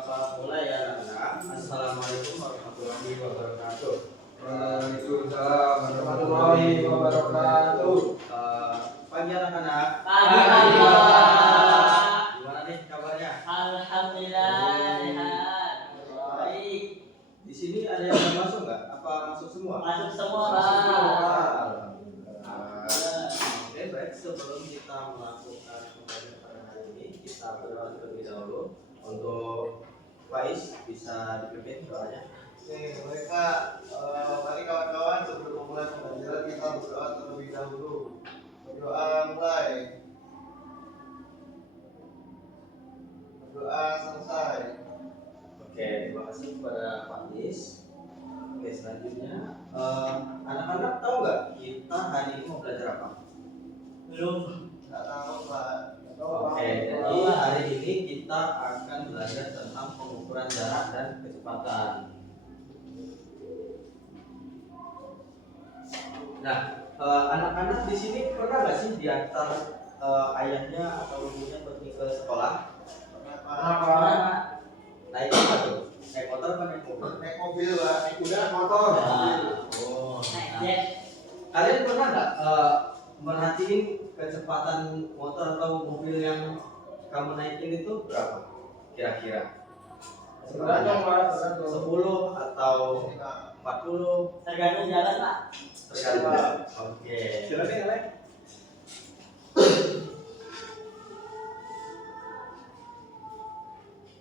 Bapak mulai ya anak-anak. Assalamualaikum warahmatullahi wabarakatuh. Waalaikumsalam warahmatullahi wabarakatuh. Pagi anak-anak. Pagi Pak. Gimana nih kabarnya? Alhamdulillah sehat. Baik. Di sini ada yang belum masuk nggak? Apa masuk semua? Masuk semua Masuk Pak. semua. Alhamdulillah. Oke, baik. Sebelum kita melakukan pembelajaran pada hari ini, kita berdoa terlebih dahulu. Untuk Faiz bisa dipimpin doanya. Oke, mari kawan-kawan sebelum memulai pembelajaran kita berdoa terlebih dahulu. Berdoa mulai. Berdoa selesai. Oke, terima kasih kepada Faiz. Oke, selanjutnya anak-anak tahu nggak kita hari ini mau belajar apa? Belum. Nggak tahu Pak. Oke, jadi hari ini kita akan belajar tentang pengukuran jarak dan kecepatan. Nah, anak-anak di sini pernah nggak sih diantar ayahnya atau ibunya pergi ke sekolah? Kenapa? Naik apa tuh? Naik motor apa naik mobil? Naik mobil Pak, naik kuda, motor. Naik jet. Kalian pernah nggak merhatiin kecepatan motor atau mobil yang kamu naikin itu berapa? Kira-kira? Tergantung Pak, 10 atau 40? Tergantung jalan Pak. Tergantung. Oke. Jalannya yang lain.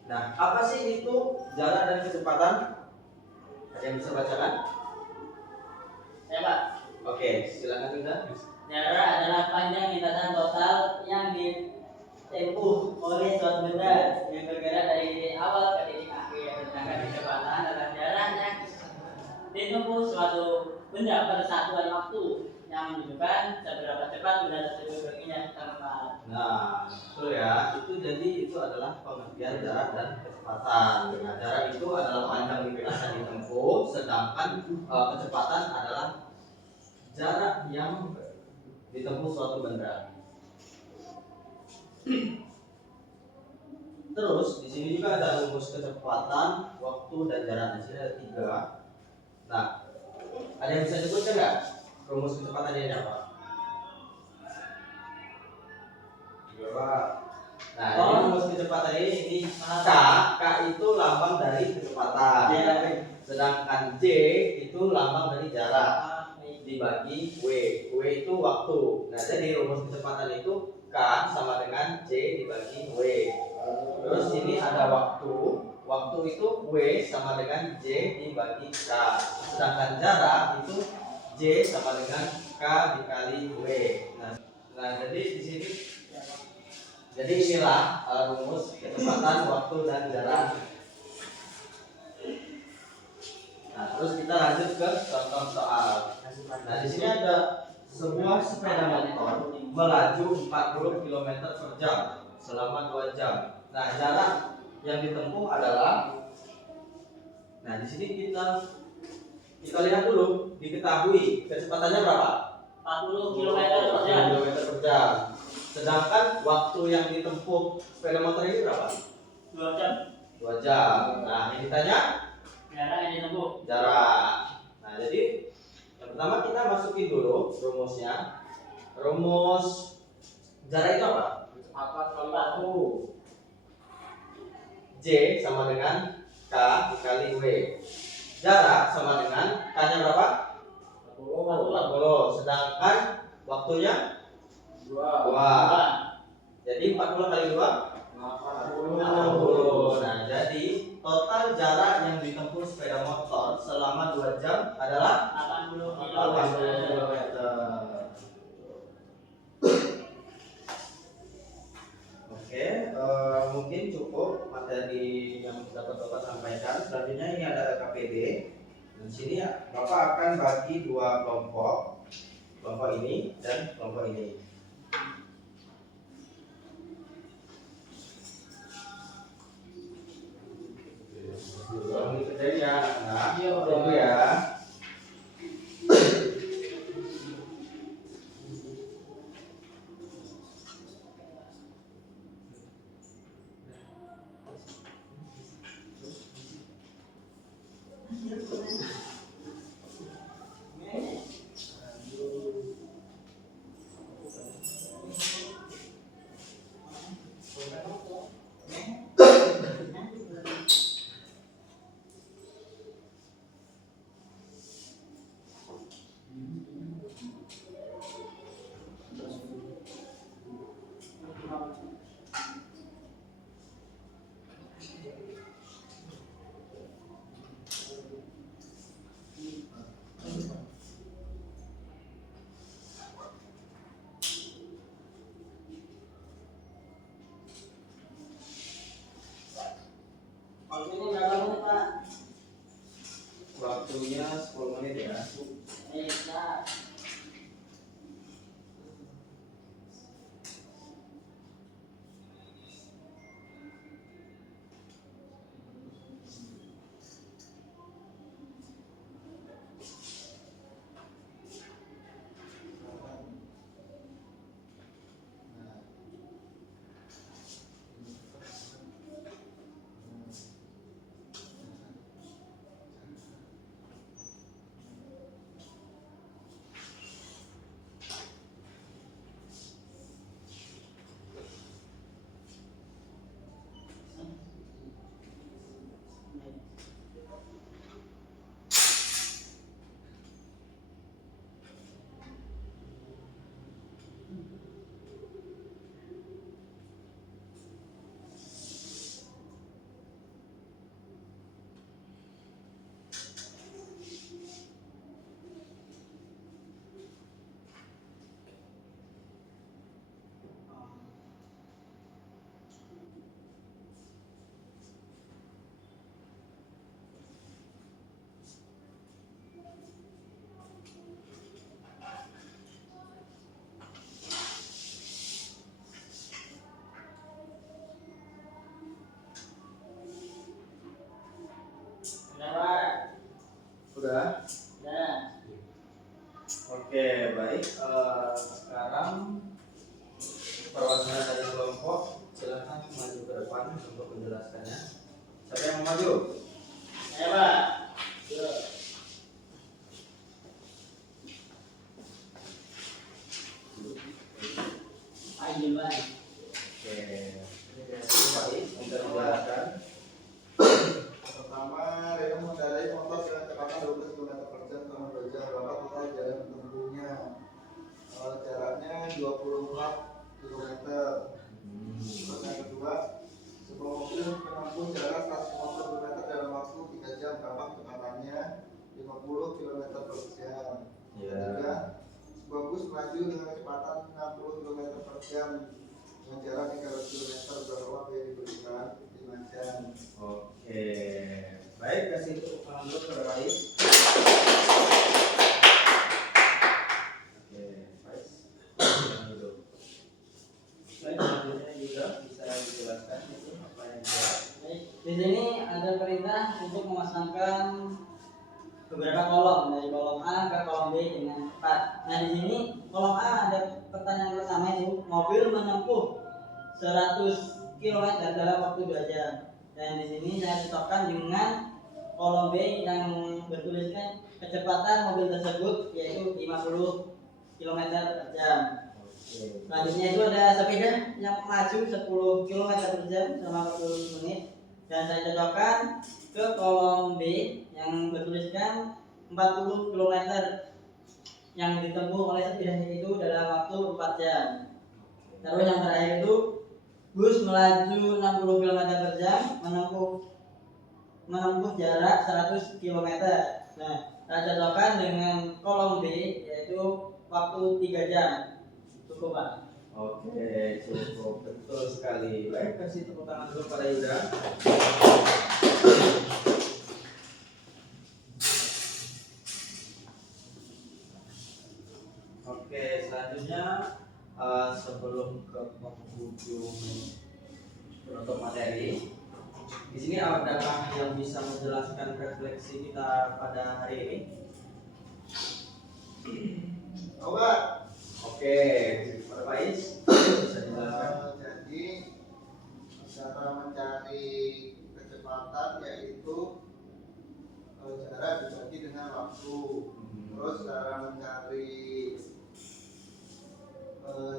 Nah, apa sih itu jarak dan kecepatan? Ada yang bisa bacakan? Ya Pak. Oke, silakan Dinda. Jarak adalah panjang lintasan total yang ditempuh oleh suatu benda yang bergerak dari titik awal ke titik akhir. Sedangkan kecepatan adalah jarak yang ditempuh suatu benda pada satuan waktu yang menunjukkan seberapa cepat benda tersebut berpindah tempat. Nah, betul ya. Itu adalah pengertian jarak dan kecepatan. Nah, jarak itu adalah panjang lintasan ditempuh, sedangkan kecepatan adalah jarak yang ditempuh suatu benda. Terus di sini juga ada rumus kecepatan, waktu dan jarak. Di sini ada 3. Nah, ada yang bisa sebutkan nggak rumus kecepatan ini apa? Nah, ini rumus kecepatan ini K itu lambang dari kecepatan. Sedangkan J itu lambang dari jarak dibagi W. W itu waktu. Nah, jadi rumus kecepatan itu K sama dengan J dibagi W. Terus ini ada waktu. Waktu itu W sama dengan J dibagi K. Sedangkan jarak itu J sama dengan K dikali W. Nah, jadi di sini inilah rumus kecepatan, waktu dan jarak. Nah, terus kita lanjut ke contoh soal. Nah, di sini ada sebuah sepeda motor melaju 40 km per jam selama 2 jam. Nah, jarak yang ditempuh adalah, nah di sini kita lihat dulu, diketahui kecepatannya berapa? 40 km per jam. 40 km per jam. Sedangkan waktu yang ditempuh sepeda motor ini berapa? 2 jam. 2 jam. Nah, ini ditanya Jarak yang ditempuh. jarak. Nah, jadi yang pertama kita masukin dulu rumusnya. Rumus jarak itu apa? Kecepatan kali waktu. J sama dengan K dikali W. Jarak sama dengan K-nya berapa? 40. Sedangkan waktunya 2. Jadi 40 kali 2 80. Nah, jadi total jarak yang ditempuh sepeda motor selama 2 jam adalah 80 km. 80 km. Oke, mungkin cukup materi yang dapat Bapak sampaikan. Selanjutnya ini ada KPD. Di sini Bapak akan bagi 2 kelompok. Kelompok ini dan kelompok ini. Ini kerjain ya, nah, tunggu ya. Waktu ini berapa menit Pak? Waktunya 10 menit ya. Bisa. Udah Pak? Udah. Udah. Oke, baik. Sekarang perwakilan dari kelompok silakan maju ke depan untuk menjelaskannya. Siapa yang mau maju? Saya Pak. Yuk. Ayo Pak. Oke. Baik, untuk menjelaskan. Pertama, Reno mengendarai motor dengan kecepatan 12 km per jam selama 2 jam. Berapa total jalan tempuhnya? Jaraknya 24 km. Terus yang kedua, sebuah mobil menempuh jarak 150 km dalam waktu 3 jam. Berapa kecepatannya? 50 km per jam. Ketiga, sebuah bus melaju dengan kecepatan 60 km per jam dengan jarak 300 km. Berapa waktu yang diberikan? 5 jam. Oke. Baik, kasih tepuk tangan dulu kepada Faiz. Oke, Faiz. Yang dulu. Baik, selanjutnya juga bisa dijelaskan itu apa yang dia. Baik, di sini ada perintah untuk memasangkan beberapa kolom dari kolom A ke kolom B dengan tepat. Nah di sini kolom A ada pertanyaan pertama itu mobil menempuh 100 km dalam waktu 2 jam. Dan di sini saya cocokkan dengan kolom B yang bertuliskan kecepatan mobil tersebut yaitu 50 km per jam. Oke. Selanjutnya itu ada sepeda yang maju 10 km per jam selama 40 menit dan saya cocokkan ke kolom B yang bertuliskan 40 km yang ditempuh oleh sepeda itu dalam waktu 4 jam. Terus yang terakhir itu bus melaju 60 km per jam menempuh jarak 100 km. Nah, saya cocokkan dengan kolom B yaitu waktu 3 jam. Cukup Pak. Oke, cukup betul sekali. Baik, kasih tepuk tangan dulu pada Yuda. Oke, selanjutnya sebelum ke penghujung penutup materi, di sini adakah yang bisa menjelaskan refleksi kita pada hari ini? Oh, Pak. Oke, Pak Faiz bisa dijelaskan. Jadi cara mencari kecepatan yaitu jarak dibagi dengan waktu. Terus cara mencari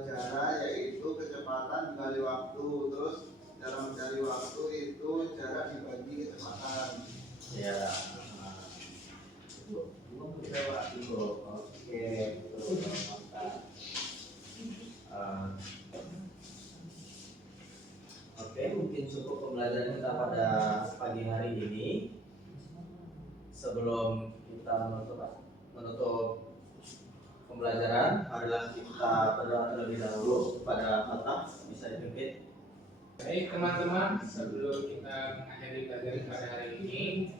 jarak yaitu kecepatan dikali waktu. Terus cara mencari waktu itu jarak dibagi kecepatan. Ya. Oke. Oke, mungkin cukup pembelajaran kita pada pagi hari ini. Sebelum kita menutup pembelajaran, marilah kita berdoa terlebih dahulu kepada Allah. Bisa dipimpin. Baik teman-teman, sebelum kita mengakhiri pelajaran pada hari ini,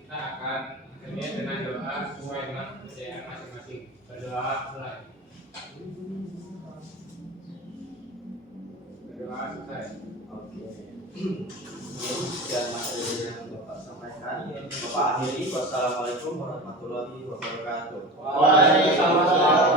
kita akan akhirnya dengan doa sesuai dengan kepercayaan masing-masing. Berdoa mulai. Berdoa selesai. Oke. Sekian materi yang Bapak sampaikan. Bapak akhiri. Wassalamualaikum warahmatullahi wabarakatuh. Waalaikumsalam.